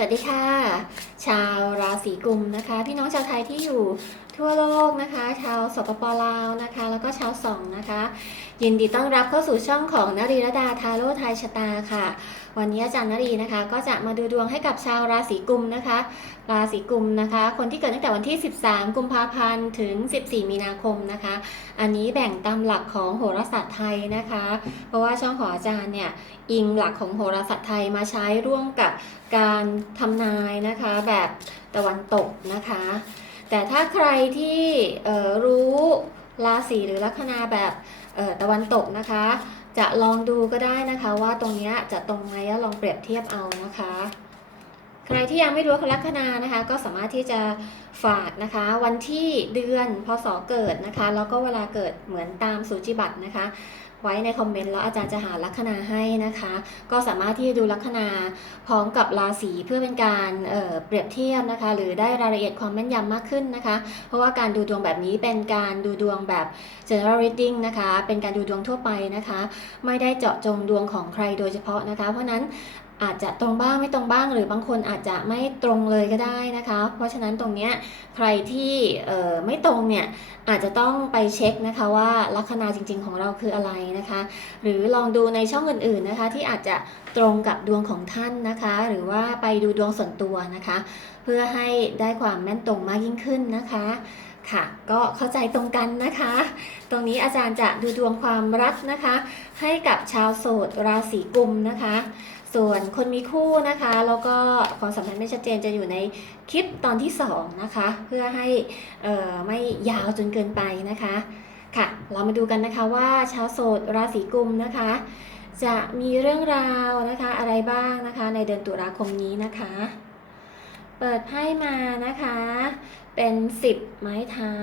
สวัสดีค่ะ ชาวราศีกุมนะคะ พี่น้องชาวไทยที่อยู่ ทั่วโลกนะคะ ชาวสปปลาวนะคะ แล้วก็ชาวสองนะคะ ยินดีต้อนรับเข้าสู่ช่องของนรีรดาทาโร่ไทยชะตาค่ะ วันนี้อาจารย์นรีนะคะ ก็จะมาดูดวงให้กับชาวราศีกุมนะคะ ราศีกุมนะคะ คนที่เกิดตั้งแต่วันที่ 13 กุมภาพันธ์ถึง 14 มีนาคมนะคะ อันนี้แบ่งตามหลักของโหราศาสตร์ไทยนะคะ เพราะว่าช่องของอาจารย์เนี่ยอิงหลักของโหราศาสตร์ไทยมาใช้ร่วมกับการทำนายนะคะ แบบตะวันตกนะคะ แต่ถ้าใครที่รู้ราศีหรือลัคนาแบบตะวันตกนะคะ จะลองดูก็ได้นะคะว่าตรงเนี้ยจะตรงไหมแล้วลองเปรียบเทียบเอานะคะ ใครที่ยังไม่รู้ลัคนานะคะ ก็สามารถที่จะฝากนะคะ วันที่เดือนพศเกิดนะคะ แล้วก็เวลาเกิดเหมือนตามสูจิบัตรนะคะ ไว้ในคอมเมนต์แล้วอาจารย์จะหาลัคนาให้นะคะ ก็สามารถที่จะดูลัคนาพร้อมกับราศีเพื่อเป็นการเอ่อเปรียบเทียบนะคะ หรือได้รายละเอียดความแม่นยำมากขึ้นนะคะ เพราะว่าการดูดวงแบบนี้เป็นการดูดวงแบบ general reading นะคะ เป็นการดูดวงทั่วไปนะคะ ไม่ได้เจาะจงดวงของใครโดยเฉพาะนะคะ เพราะฉะนั้น อาจจะตรงบ้างไม่ตรงบ้าง หรือบางคนอาจจะไม่ตรงเลยก็ได้นะคะ เพราะฉะนั้นตรงเนี้ยใครที่ไม่ตรงเนี่ยอาจจะต้องไปเช็คนะคะว่าลัคนาจริง ๆ ของเราคืออะไรนะคะ หรือลองดูในช่องอื่นๆนะคะ ที่อาจจะตรงกับดวงของท่านนะคะ หรือว่าไปดูดวงส่วนตัวนะคะ เพื่อให้ได้ความแม่นตรงมากยิ่งขึ้นนะคะ ค่ะ ก็เข้าใจตรงกันนะคะ ตรงนี้อาจารย์จะดูดวงความรักนะคะ ให้กับชาวโสดราศีกุมนะคะ ส่วนคนมีคู่นะคะ แล้วก็ความสัมพันธ์ไม่ชัดเจนจะอยู่ในคลิปตอนที่สองนะคะ เพื่อให้ไม่ยาวจนเกินไปนะคะ ค่ะ เรามาดูกันนะคะว่าชาวโสดราศีกุมนะคะ จะมีเรื่องราวนะคะอะไรบ้างนะคะ ในเดือนตุลาคมนี้นะคะ เปิดไพ่มานะคะ เป็นสิบไม้เท้า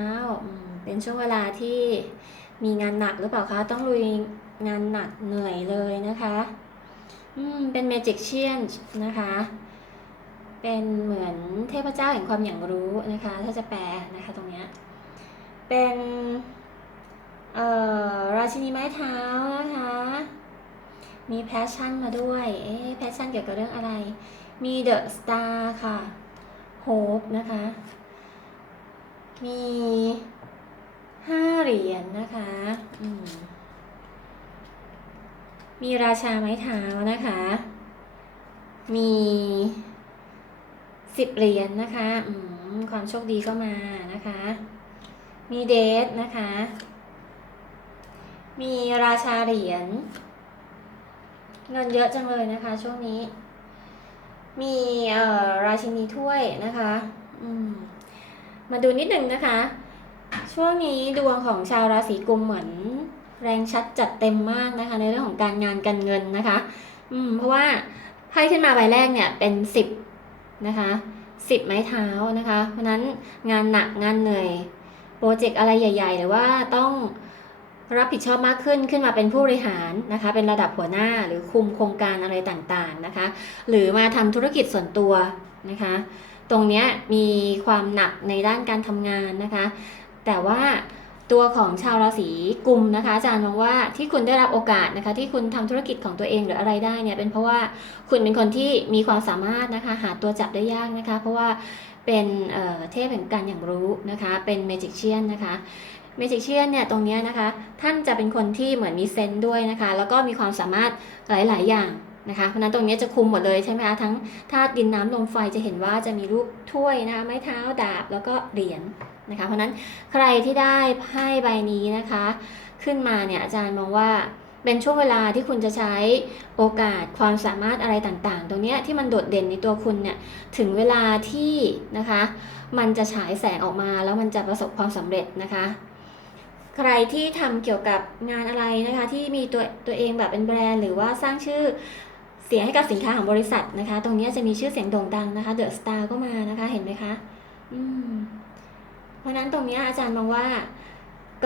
เป็นช่วงเวลาที่มีงานหนักหรือเปล่าคะ ต้องลุยงานหนักเหนื่อยเลยนะคะ อืม เป็นเมจิกเชียนนะคะ เป็นเหมือนเทพเจ้าแห่งความอย่างรู้นะคะ ถ้าจะแปลนะคะตรงเนี้ย เป็นเอ่อราชินีไม้เท้านะคะ มีแพชชั่นมาด้วย เอ๊ะแพชชั่นเกี่ยวกับเรื่องอะไร มีเดอะสตาร์ค่ะโฮปนะคะ มีห้าเหรียญนะคะมมีราชาไม้เท้านะคะ มีสิบเหรียญนะคะอืมความโชคดีก็มานะคะ มีเดทนะคะ มีราชาเหรียญเงินเยอะจังเลยนะคะ ช่วงนี้ มีเอ่อราชินีถ้วยนะคะ อืม มาดูนิดหนึ่งนะคะ ช่วงนี้ดวงของชาวราศีกุมเหมือนแรงชัดจัดเต็มมากนะคะ ในเรื่องของการงานการเงินนะคะ อืมเพราะว่าไพ่ขึ้นมาใบแรกเนี่ยเป็นสิบนะคะสิบไม้เท้านะคะ เพราะฉะนั้นงานหนักงานเหนื่อยโปรเจกต์อะไรใหญ่ ๆ หรือว่าต้องรับผิดชอบมากขึ้นขึ้นมาเป็นผู้บริหารนะคะ เป็นระดับหัวหน้าหรือคุมโครงการอะไรต่างๆนะคะ หรือมาทำธุรกิจส่วนตัวนะคะ ตรงนี้มีความหนักในด้านการทำงานนะคะ แต่ว่าตัวของชาวราศีกุมนะคะอาจารย์มองว่าที่คุณได้รับโอกาสนะคะ ที่คุณทำธุรกิจของตัวเองหรืออะไรได้เนี่ยเป็นเพราะว่าคุณเป็นคนที่มีความสามารถนะคะ หาตัวจับได้ยากนะคะ เพราะว่าเป็นเออเทพแห่งการอย่างรู้นะคะ เป็นเมจิกเชียนนะคะเมจิกเชียนเนี่ยตรงนี้นะคะ ท่านจะเป็นคนที่เหมือนมีเซนส์ด้วยนะคะ แล้วก็มีความสามารถหลาย ๆ อย่าง นะคะเพราะนั้นตรงนี้จะคุมหมดเลยใช่ไหมคะทั้งธาตุดินน้ำลมไฟจะเห็นว่าจะมีรูปถ้วยนะคะไม้เท้าดาบแล้วก็เหรียญนะคะเพราะนั้นใครที่ได้ไพ่ใบนี้นะคะ ขึ้นมาเนี่ยอาจารย์มองว่าเป็นช่วงเวลาที่คุณจะใช้โอกาสความสามารถอะไรต่างๆ ตรงนี้ที่มันโดดเด่นในตัวคุณเนี่ยถึงเวลาที่นะคะ มันจะฉายแสงออกมาแล้วมันจะประสบความสำเร็จนะคะ ใครที่ทำเกี่ยวกับงานอะไรนะคะ ที่มีตัวตัวเองแบบเป็นแบรนด์ หรือว่าสร้างชื่อ เสียให้กับสินค้าของบริษัทนะคะ ตรงนี้จะมีชื่อเสียงโด่งดังนะคะเดอะสตาร์ก็มานะคะเห็นไหมคะอืมเพราะนั้นตรงนี้อาจารย์มองว่า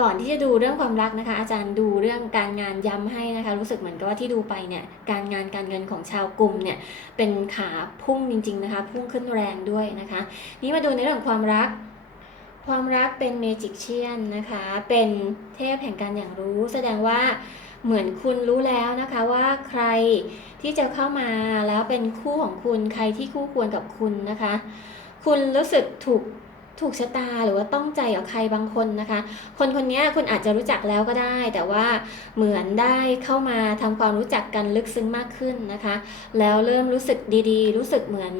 ก่อนที่จะดูเรื่องความรักนะคะ อาจารย์ดูเรื่องการงานย้ำให้นะคะ รู้สึกเหมือนกับว่าที่ดูไปเนี่ยการงานการเงินของชาวกลุ่มเนี่ยเป็นขาพุ่งจริง ๆนะคะ พุ่งขึ้นแรงด้วยนะคะ นี้มาดูในเรื่องของความรัก ความรักเป็นเมจิกเชียนนะคะ เป็นเทพแห่งการอย่างรู้ แสดงว่า เหมือนคุณรู้แล้วนะคะว่าใครที่จะเข้ามาแล้วเป็นคู่ของคุณใครที่คู่ควรกับคุณนะคะ คุณรู้สึกถูกถูกชะตาหรือว่าต้องใจกับใครบางคนนะคะ คนคนนี้คุณอาจจะรู้จักแล้วก็ได้ แต่ว่าเหมือนได้เข้ามาทำความรู้จักกันลึกซึ้งมากขึ้นนะคะ แล้วเริ่มรู้สึกดีๆ รู้สึกเหมือน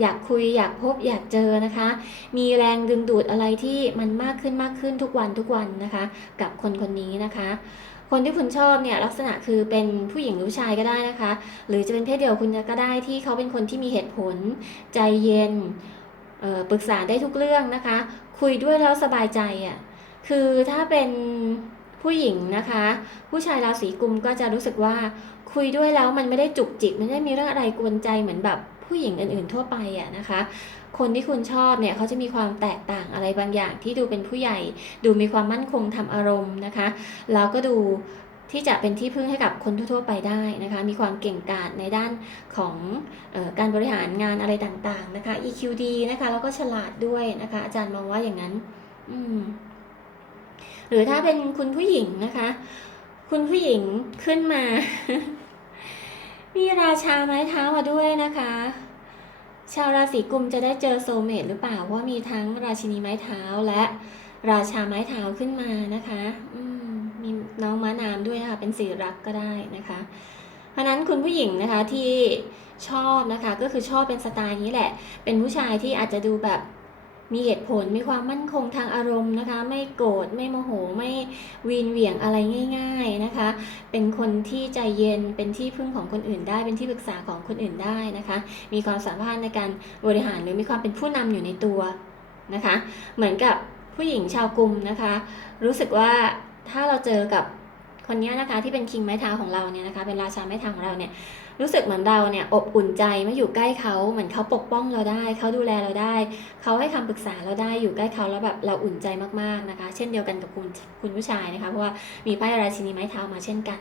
อยากคุยอยากพบอยากเจอนะคะ มีแรงดึงดูดอะไรที่มันมากขึ้นมากขึ้นทุกวันทุกวันนะคะ กับคนคนนี้นะคะ คนที่คุณชอบเนี่ยลักษณะคือเป็นผู้หญิงหรือชายก็ได้นะคะ หรือจะเป็นเพศเดียวคุณก็ได้ที่เขาเป็นคนที่มีเหตุผล ใจเย็นปรึกษาได้ทุกเรื่องนะคะ คุยด้วยแล้วสบายใจอะ่ะคือถ้าเป็นผู้หญิงนะคะ ผู้ชายราศีกุมก็จะรู้สึกว่าคุยด้วยแล้วมันไม่ได้จุกจิกไม่ได้มีเรื่องอะไรกวนใจเหมือนแบบ ผู้หญิงอื่นๆทั่วไปอะนะคะ คนที่คุณชอบเนี่ยเขาจะมีความแตกต่างอะไรบางอย่างที่ดูเป็นผู้ใหญ่ ดูมีความมั่นคงทำอารมณ์นะคะแล้วก็ดูที่จะเป็นที่พึ่งให้กับคนทั่ว ๆ ไปได้นะคะ มีความเก่งกาจในด้านของออการบริหารงานอะไรต่างๆนะคะ EQ ดีนะคะ แล้วก็ฉลาดด้วยนะคะ อาจารย์มองว่าอย่างนั้น อืม หรือถ้าเป็นคุณผู้หญิงนะคะ คุณผู้หญิงขึ้นมา มีราชาไม้เท้ามาด้วยนะคะ ชาวราศีกุมจะได้เจอโซเมตหรือเปล่าว่ามีทั้งราชินีไม้เท้าและราชาไม้เท้าขึ้นมานะคะอืมมีน้องม้าน้ำด้วยนะคะเป็นสีรักก็ได้นะคะ เพราะนั้นคุณผู้หญิงนะคะที่ชอบนะคะก็คือชอบเป็นสไตล์นี้แหละ เป็นผู้ชายที่อาจจะดูแบบ มีเหตุผลมีความมั่นคงทางอารมณ์นะคะ ไม่โกรธไม่โมโหไม่วีนเหวี่ยงอะไรง่าย ๆนะคะ เป็นคนที่ใจเย็นเป็นที่พึ่งของคนอื่นได้ เป็นที่ปรึกษาของคนอื่นได้นะคะ มีความสามารถในการบริหารหรือมีความเป็นผู้นำอยู่ในตัวนะคะ เหมือนกับผู้หญิงชาวกรุมนะคะ รู้สึกว่าถ้าเราเจอกับ คนนี้นะคะที่เป็นคิงไม้เท้าของเราเนี่ยนะคะเป็นราชาไม้เท้าของเราเนี่ยรู้สึกเหมือนเราเนี่ยอบอุ่นใจไม่อยู่ใกล้เขาเหมือนเขาปกป้องเราได้เขาดูแลเราได้เขาให้คำปรึกษาเราได้อยู่ใกล้เขาแล้วแบบเราอุ่นใจมากๆนะคะ เช่นเดียวกันกับคุณคุณผู้ชายนะคะเพราะว่ามีไพ่ราชินีไม้เท้ามาเช่นกัน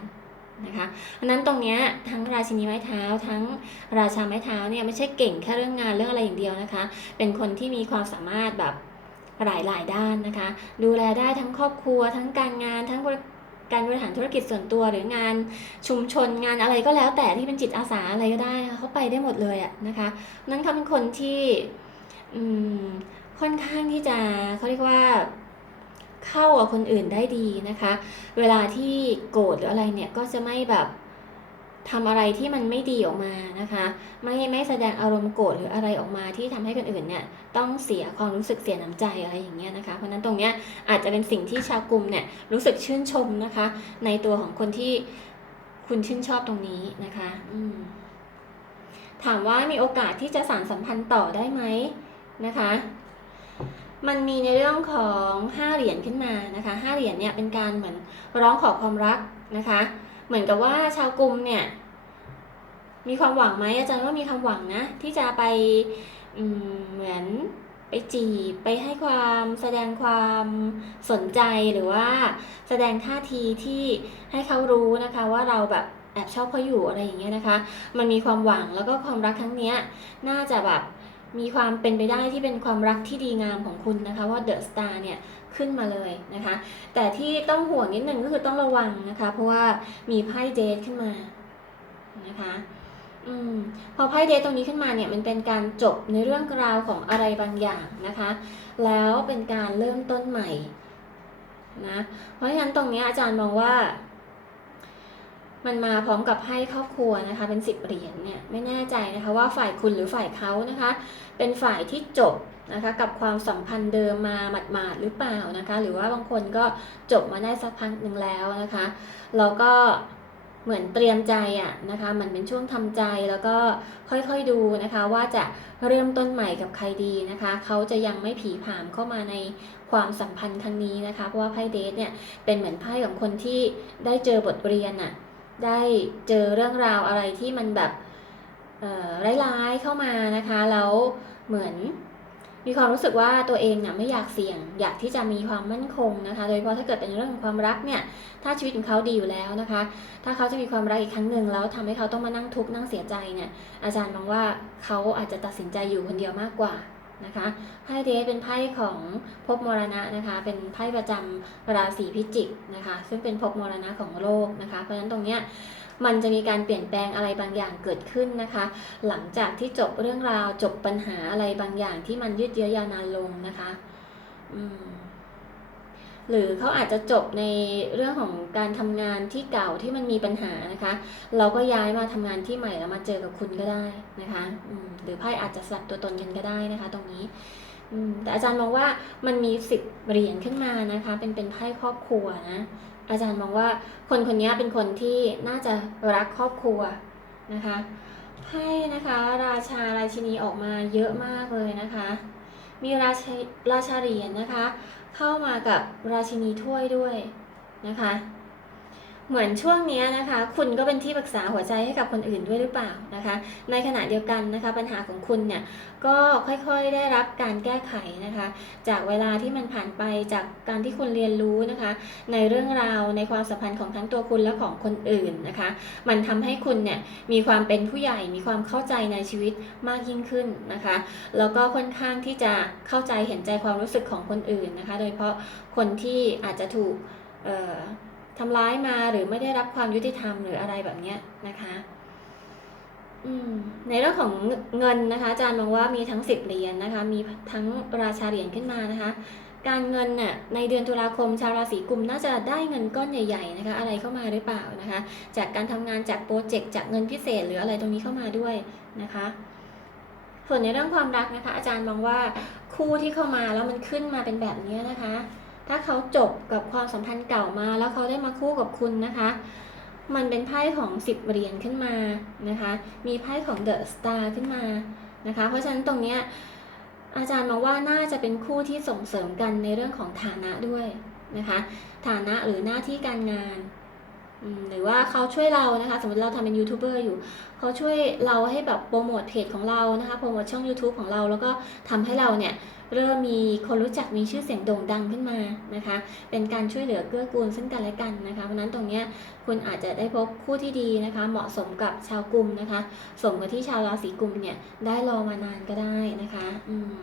นะคะเพราะฉะนั้นตรงนี้ทั้งราชินีไม้เท้า ทั้งราชาไม้เท้าเนี่ยไม่ใช่เก่งแค่เรื่องงานเรื่องอะไรอย่างเดียวนะคะ เป็นคนที่มีความสามารถแบบหลายหลายๆด้านนะคะ ดูแลได้ทั้งครอบครัว ทั้งการงานทั้ง การบริหารธุรกิจส่วนตัวหรืองานชุมชนงานอะไรก็แล้วแต่ที่เป็นจิตอาสาอะไรก็ได้เขาไปได้หมดเลยอะนะคะนั้นเขาเป็นคนที่ค่อนข้างที่จะเขาเรียกว่าเข้ากับคนอื่นได้ดีนะคะ เวลาที่โกรธหรืออะไรเนี่ยก็จะไม่แบบ ทำอะไรที่มันไม่ดีออกมานะคะ ไม่ไม่แสดงอารมณ์โกรธหรืออะไรออกมาที่ทำให้คนอื่นเนี่ยต้องเสียความรู้สึกเสียน้ำใจอะไรอย่างเงี้ยนะคะ เพราะนั้นตรงเนี้ยอาจจะเป็นสิ่งที่ชาวกลุ่มเนี่ยรู้สึกชื่นชมนะคะ ในตัวของคนที่คุณชื่นชอบตรงนี้นะคะอืถามว่ามีโอกาสที่จะสานสัมพันธ์ต่อได้ไหมนะคะ มันมีในเรื่องของห้าเหรียญขึ้นมานะคะห้าเหรียญเนี่ยเป็นการเหมือนร้องขอความรักนะคะ เหมือนกับว่าชาวกลุ่มเนี่ย มีความหวังไหมอาจารย์ว่ามีความหวังนะ ที่จะไปเหมือนไปจีบไปให้ความแสดงความสนใจหรือว่าแสดงท่าทีที่ให้เขารู้นะคะว่าเราแบบแอบชอบเขาอยู่อะไรอย่างเงี้ยนะคะ มันมีความหวังแล้วก็ความรักครั้งเนี้ยน่าจะแบบมีความเป็นไปได้ที่เป็นความรักที่ดีงามของคุณนะคะ ว่าเดอะสตาร์เนี่ย ขึ้นมาเลยนะคะ แต่ที่ต้องห่วงนิดนึงก็คือต้องระวังนะคะ เพราะว่ามีไพ่เดทขึ้นมานะคะอืมพอไพ่เดทตรงนี้ขึ้นมาเนี่ยมันเป็นการจบในเรื่องราวของอะไรบางอย่างนะคะ แล้วเป็นการเริ่มต้นใหม่นะเพราะฉะนั้นตรงนี้อาจารย์มองว่า มันมาพร้อมกับไพ่ครอบครัวนะคะ เป็นสิบเหรียญเนี่ยไม่แน่ใจนะคะ ว่าฝ่ายคุณหรือฝ่ายเขานะคะ เป็นฝ่ายที่จบ นะคะกับความสัมพันธ์เดิมมาหมาดๆหรือเปล่านะคะ หรือว่าบางคนก็จบมาได้สักพักหนึ่งแล้วนะคะแล้วก็เหมือนเตรียมใจอะนะคะมันเป็นช่วงทำใจแล้วก็ค่อยๆดูนะคะว่าจะเริ่มต้นใหม่กับใครดีนะคะเขาจะยังไม่ผีผามเข้ามาในความสัมพันธ์ครั้งนี้นะคะเพราะว่าไพ่เดทเนี่ยเป็นเหมือนไพ่ของคนที่ได้เจอบทเรียนอะได้เจอเรื่องราวอะไรที่มันแบบร้ายๆเข้ามานะคะแล้วเหมือน มีความรู้สึกว่าตัวเองเนี่ยไม่อยากเสี่ยง อยากที่จะมีความมั่นคงนะคะ โดยเฉพาะถ้าเกิดเป็นเรื่องของความรักเนี่ย ถ้าชีวิตของเขาดีอยู่แล้วนะคะ ถ้าเขาจะมีความรักอีกครั้งหนึ่งแล้วทำให้เขาต้องมานั่งทุกข์นั่งเสียใจเนี่ย อาจารย์มองว่าเขาอาจจะตัดสินใจอยู่คนเดียวมากกว่า นะคะไพ่เดทเป็นไพ่ของภพมรณะนะคะ เป็นไพ่ประจำราศีพิจิกนะคะ ซึ่งเป็นภพมรณะของโลกนะคะ เพราะฉะนั้นตรงเนี้ยมันจะมีการเปลี่ยนแปลงอะไรบางอย่างเกิดขึ้นนะคะ หลังจากที่จบเรื่องราวจบปัญหาอะไรบางอย่างที่มันยืดเยื้อยาวนานลงนะคะ อืม หรือเขาอาจจะจบในเรื่องของการทำงานที่เก่าที่มันมีปัญหานะคะ เราก็ย้ายมาทำงานที่ใหม่แล้วมาเจอกับคุณก็ได้นะคะหรือไพ่อาจจะสลับตัวตนกันก็ได้นะคะ ตรงนี้แต่อาจารย์มองว่ามันมีสิบเหรียญขึ้นมานะคะ เป็นเป็นไพ่ครอบครัวนะอาจารย์มองว่าคนคนนี้เป็นคนที่น่าจะรักครอบครัวนะคะไพ่นะคะ ราชาราชินีออกมาเยอะมากเลยนะคะ มีราชราชาเหรียญนะคะ เข้ามากับราชินีถ้วยด้วยนะคะ เหมือนช่วงนี้นะคะ คุณก็เป็นที่ปรึกษาหัวใจให้กับคนอื่นด้วยหรือเปล่านะคะ ในขณะเดียวกันนะคะ ปัญหาของคุณเนี่ยก็ค่อยๆได้รับการแก้ไขนะคะ จากเวลาที่มันผ่านไปจากการที่คุณเรียนรู้นะคะ ในเรื่องราวในความสัมพันธ์ของทั้งตัวคุณและของคนอื่นนะคะ มันทำให้คุณเนี่ยมีความเป็นผู้ใหญ่มีความเข้าใจในชีวิตมากยิ่งขึ้นนะคะ แล้วก็ค่อนข้างที่จะเข้าใจเห็นใจความรู้สึกของคนอื่นนะคะ โดยเฉพาะคนที่อาจจะถูกเอ่อ ทำร้ายมาหรือไม่ได้รับความยุติธรรมหรืออะไรแบบเนี้ยนะคะในเรื่องของเงินนะคะอาจารย์มองว่ามีทั้งสิบเหรียญนะคะ มีทั้งราชาเหรียญขึ้นมานะคะ การเงินน่ะในเดือนตุลาคมชาวราศีกุมน่าจะได้เงินก้อนใหญ่ๆนะคะ อะไรเข้ามาหรือเปล่านะคะ จากการทำงานจากโปรเจกต์จากเงินพิเศษหรืออะไรตรงนี้เข้ามาด้วยนะคะ ส่วนในเรื่องความรักนะคะ อาจารย์มองว่าคู่ที่เข้ามาแล้วมันขึ้นมาเป็นแบบนี้นะคะ ถ้าเขาจบกับความสัมพันธ์เก่ามา แล้วเขาได้มาคู่กับคุณนะคะ มันเป็นไพ่ของสิบเหรียญขึ้นมานะคะ มีไพ่ของเดอะสตาร์ขึ้นมานะคะ เพราะฉะนั้นตรงเนี้ยอาจารย์มองว่าน่าจะเป็นคู่ที่ส่งเสริมกันในเรื่องของฐานะด้วยนะคะ ฐานะหรือหน้าที่การงาน หรือว่าเขาช่วยเรานะคะ สมมติเราทำเป็นยูทูบเบอร์อยู่ เขาช่วยเราให้แบบโปรโมทเพจของเรานะคะโปรโมทช่อง YouTube ของเราแล้วก็ทำให้เราเนี่ยเริ่มมีคนรู้จักมีชื่อเสียงโด่งดังขึ้นมานะคะ เป็นการช่วยเหลือเกื้อกูลซึ่งกันและกันนะคะ เพราะฉนั้นตรงนี้คุณอาจจะได้พบคู่ที่ดีนะคะ เหมาะสมกับชาวกลุ่มนะคะ สมกับที่ชาวราศีกลุ่มเนี่ยได้รอมานานก็ได้นะคะอืม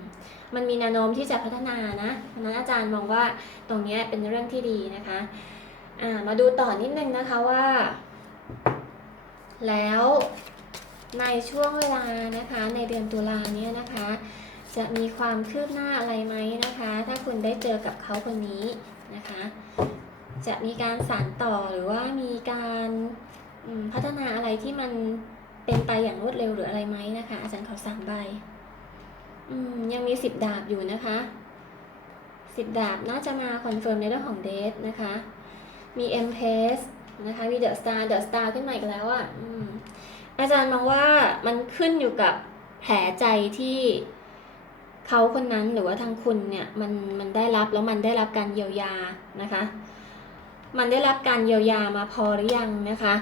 มันมีแนวโน้มที่จะพัฒนานะเพราะนั้นอาจารย์มองว่าตรงนี้เป็นเรื่องที่ดีนะคะ อ่ามาดูต่อนิดนึงนะคะว่า แล้วในช่วงเวลานะคะในเดือนตุลาเนี่ยนะคะ จะมีความคืบหน้าอะไรไหมนะคะ ถ้าคุณได้เจอกับเขาคนนี้นะคะ จะมีการสานต่อหรือว่ามีการพัฒนาอะไรที่มันเป็นไปอย่างรวดเร็วหรืออะไรไหมนะคะ อาจารย์ขอสามใบยังมีสิบดาบอยู่นะคะสิบดาบน่าจะมาคอนเฟิร์มในเรื่องของเดทนะคะ มีเอ็มเพสนะคะ มีเดอะสตาร์เดอะสตาร์ขึ้นมาอีกแล้วอะอืมอาจารย์มองว่ามันขึ้นอยู่กับแผลใจที่เขาคนนั้นหรือว่าทางคุณเนี่ยมันมันได้รับแล้วมันได้รับการเยียวยานะคะ มันได้รับการเยียวยามาพอหรือยังนะคะ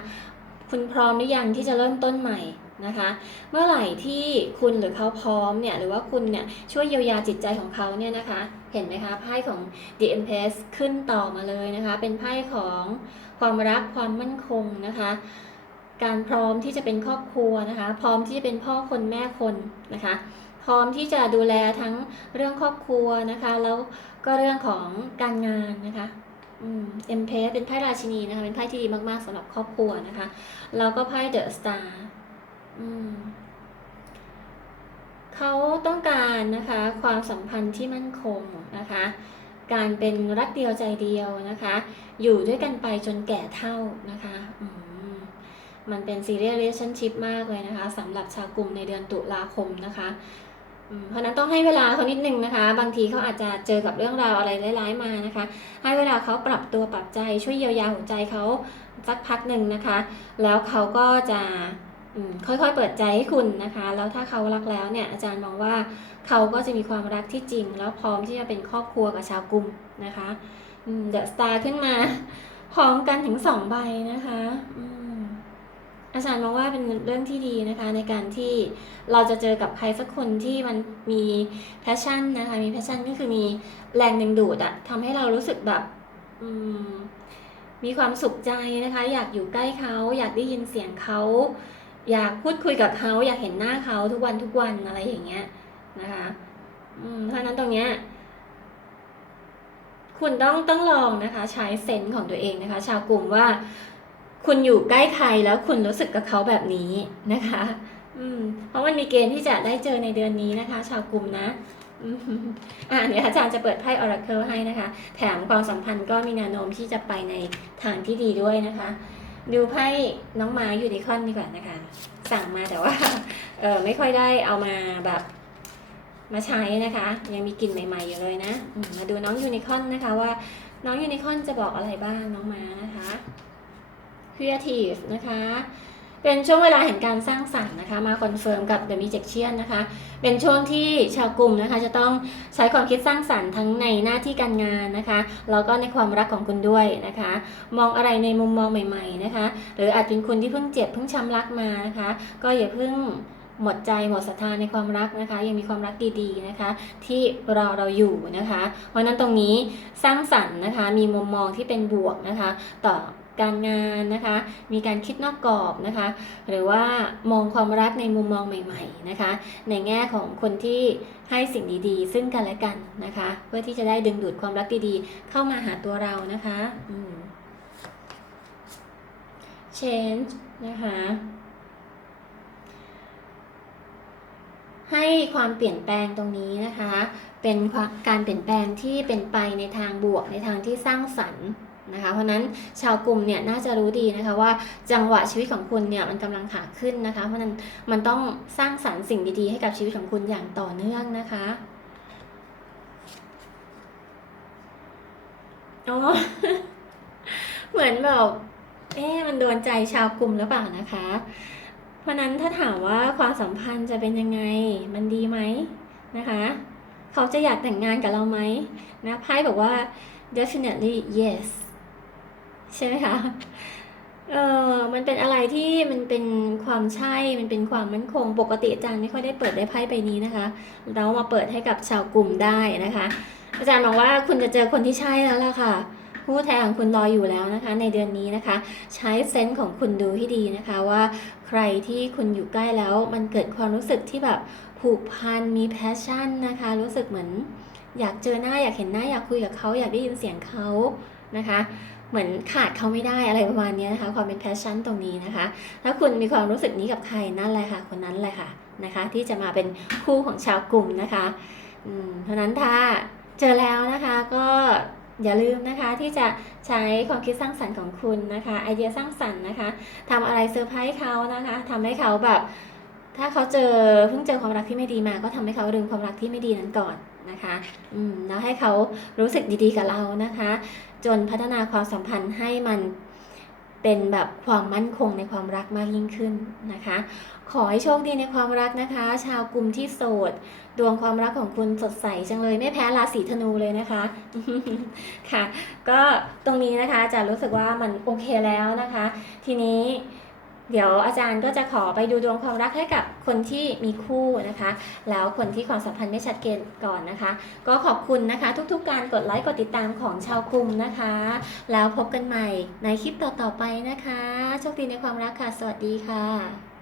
คุณพร้อมหรือยังที่จะเริ่มต้นใหม่ นะคะ เมื่อไหร่ที่คุณหรือเขาพร้อมเนี่ยหรือว่าคุณเนี่ยช่วยเยียวยาจิตใจของเขาเนี่ยนะคะ เห็นไหมคะไพ่ของ The Empress ขึ้นต่อมาเลยนะคะ เป็นไพ่ของความรักความมั่นคงนะคะ การพร้อมที่จะเป็นครอบครัวนะคะ พร้อมที่จะเป็นพ่อคนแม่คนนะคะ พร้อมที่จะดูแลทั้งเรื่องครอบครัวนะคะ แล้วก็เรื่องของการงานนะคะเอ็มเพสเป็นไพ่ราชินีนะคะ เป็นไพ่ที่ดีมากๆสำหรับครอบครัวนะคะ แล้วก็ไพ่เดอะสตาร์ เขาต้องการนะคะ ความสัมพันธ์ที่มั่นคงนะคะ การเป็นรักเดียวใจเดียวนะคะ อยู่ด้วยกันไปจนแก่เท่านะคะมันเป็นซีเรียส relationship มากเลยนะคะสำหรับชาวกลุ่มในเดือนตุลาคมนะคะเพราะนั้นต้องให้เวลาเขานิดนึงนะคะ บางทีเขาอาจจะเจอกับเรื่องราวอะไรร้ายๆมานะคะ ให้เวลาเขาปรับตัวปรับใจช่วยเยียวยาหัวใจเขาสักพักหนึ่งนะคะ แล้วเขาก็จะ ค่อยๆ เปิดใจให้คุณนะคะ แล้วถ้าเขารักแล้วเนี่ยอาจารย์มองว่าเขาก็จะมีความรักที่จริง แล้วพร้อมที่จะเป็นครอบครัวกับชาวกลุ่มนะคะเดอะสตาร์ขึ้นมา พร้อมกันถึงสองใบนะคะอาจารย์มองว่าเป็นเรื่องที่ดีนะคะ ในการที่เราจะเจอกับใครสักคนที่มันมีแพชชั่นนะคะมีแพชชั่นก็คือมีแรงดึงดูดอะทำให้เรารู้สึกแบบมีความสุขใจนะคะ อยากอยู่ใกล้เขา อยากได้ยินเสียงเขา อยากพูดคุยกับเขาอยากเห็นหน้าเขาทุกวันทุกวันอะไรอย่างเงี้ยนะคะอืมเพราะนั้นตรงเนี้ยคุณต้องต้องลองนะคะ ใช้เซนส์ของตัวเองนะคะ ชาวกลุ่มว่าคุณอยู่ใกล้ใครแล้วคุณรู้สึกกับเขาแบบนี้นะคะ อืม เพราะมันมีเกณฑ์ที่จะได้เจอในเดือนนี้นะคะ ชาวกลุ่มนะอ่าเดี๋ยวอาจารย์จะเปิดไพ่ Oracle ให้นะคะ แถมความสัมพันธ์ก็มีแนวโน้มที่จะไปในทางที่ดีด้วยนะคะ ดูไพ่น้องไม้ยูนิคอร์นดีกว่านะคะ สั่งมาแต่ว่าเออไม่ค่อยได้เอามาแบบมาใช้นะคะ ยังมีกลิ่นใหม่ๆอยู่เลยนะมาดูน้องยูนิคอร์นนะคะว่าน้องยูนิคอร์นจะบอกอะไรบ้างน้องม้านะคะ Creative นะคะ เป็นช่วงเวลาแห่งการสร้างสรรค์นะคะ มาคอนเฟิร์มกับ The Magician นะคะ เป็นช่วงที่ชาวกลุ่มนะคะ จะต้องใช้ความคิดสร้างสรรค์ทั้งในหน้าที่การงานนะคะ แล้วก็ในความรักของคุณด้วยนะคะ มองอะไรในมุมมองใหม่ๆนะคะ หรืออาจเป็นคนที่เพิ่งเจ็บเพิ่งช้ำรักมานะคะ ก็อย่าเพิ่งหมดใจหมดศรัทธาในความรักนะคะ ยังมีความรักดีๆนะคะ ที่รอเราอยู่นะคะ เพราะนั้นตรงนี้สร้างสรรค์นะคะ มีมุมมองที่เป็นบวกนะคะ ต่อ การงานนะคะ มีการคิดนอกกรอบนะคะ หรือว่ามองความรักในมุมมองใหม่ ๆนะคะ ในแง่ของคนที่ให้สิ่งดีๆ ซึ่งกันและกันนะคะ เพื่อที่จะได้ดึงดูดความรักดีๆ เข้ามาหาตัวเรานะคะ change นะคะให้ความเปลี่ยนแปลงตรงนี้นะคะ เป็นการเปลี่ยนแปลงที่เป็นไปในทางบวกในทางที่สร้างสรรค์ นะคะเพราะนั้นชาวกลุ่มเนี่ยน่าจะรู้ดีนะคะว่าจังหวะชีวิตของคุณเนี่ยมันกำลังขาขึ้นนะคะ เพราะนั้นมันต้องสร้างสรรค์สิ่งดีๆให้กับชีวิตของคุณอย่างต่อเนื่องนะคะอ๋อเหมือนแบบเอ๊มันโดนใจชาวกลุ่มหรือเปล่านะคะ เพราะนั้นถ้าถามว่าความสัมพันธ์จะเป็นยังไงมันดีไหมนะคะ เขาจะอยากแต่งงานกับเราไหมนะไพ่บอกว่า definitely yes ใช่ไหมคะเออมันเป็นอะไรที่มันเป็นความใช่ มันเป็นความมั่นคง ปกติอาจารย์ไม่ค่อยได้เปิดได้ไพ่ใบนี้นะคะ เรามาเปิดให้กับชาวกลุ่มได้นะคะ อาจารย์มองว่าคุณจะเจอคนที่ใช่แล้วล่ะค่ะ ผู้แทนของคุณรออยู่แล้วนะคะ ในเดือนนี้นะคะ ใช้เซนส์ของคุณดูให้ดีนะคะว่าใครที่คุณอยู่ใกล้แล้วมันเกิดความรู้สึกที่แบบผูกพัน มีแพชชั่นนะคะ รู้สึกเหมือน อยากเจอหน้า อยากเห็นหน้า อยากคุยกับเขา อยากได้ยินเสียงเขานะคะ เหมือนขาดเขาไม่ได้อะไรประมาณนี้นะคะ ความเป็นแพชชั่นตรงนี้นะคะ ถ้าคุณมีความรู้สึกนี้กับใครนั่นแหละค่ะ คนนั้นแหละค่ะนะคะ ที่จะมาเป็นคู่ของชาวกลุ่มนะคะอืมเพราะนั้นถ้าเจอแล้วนะคะก็อย่าลืมนะคะที่จะใช้ความคิดสร้างสรรค์ของคุณนะคะไอเดียสร้างสรรค์นะคะทำอะไรเซอร์ไพรส์เขานะคะทำให้เขาแบบ ถ้าเขาเจอเพิ่งเจอความรักที่ไม่ดีมา ก็ทำให้เขาลืมความรักที่ไม่ดีนั้นก่อนนะคะ อืมแล้วให้เขารู้สึกดีๆกับเรานะคะ จนพัฒนาความสัมพันธ์ให้มันเป็นแบบความมั่นคงในความรักมากยิ่งขึ้นนะคะ ขอให้โชคดีในความรักนะคะ ชาวกลุ่มที่โสด ดวงความรักของคุณสดใสจังเลย ไม่แพ้ราศีธนูเลยนะคะ ค่ะ ก็ตรงนี้นะคะจะรู้สึกว่ามันโอเคแล้วนะคะ ทีนี้ เดี๋ยวอาจารย์ก็จะขอไปดูดวงความรักให้กับคนที่มีคู่นะคะ แล้วคนที่ความสัมพันธ์ไม่ชัดเจนก่อนนะคะ ก็ขอบคุณนะคะ ทุกๆ การกดไลค์กดติดตามของชาวคุมนะคะ แล้วพบกันใหม่ในคลิปต่อๆไปนะคะโชคดีในความรักค่ะ สวัสดีค่ะ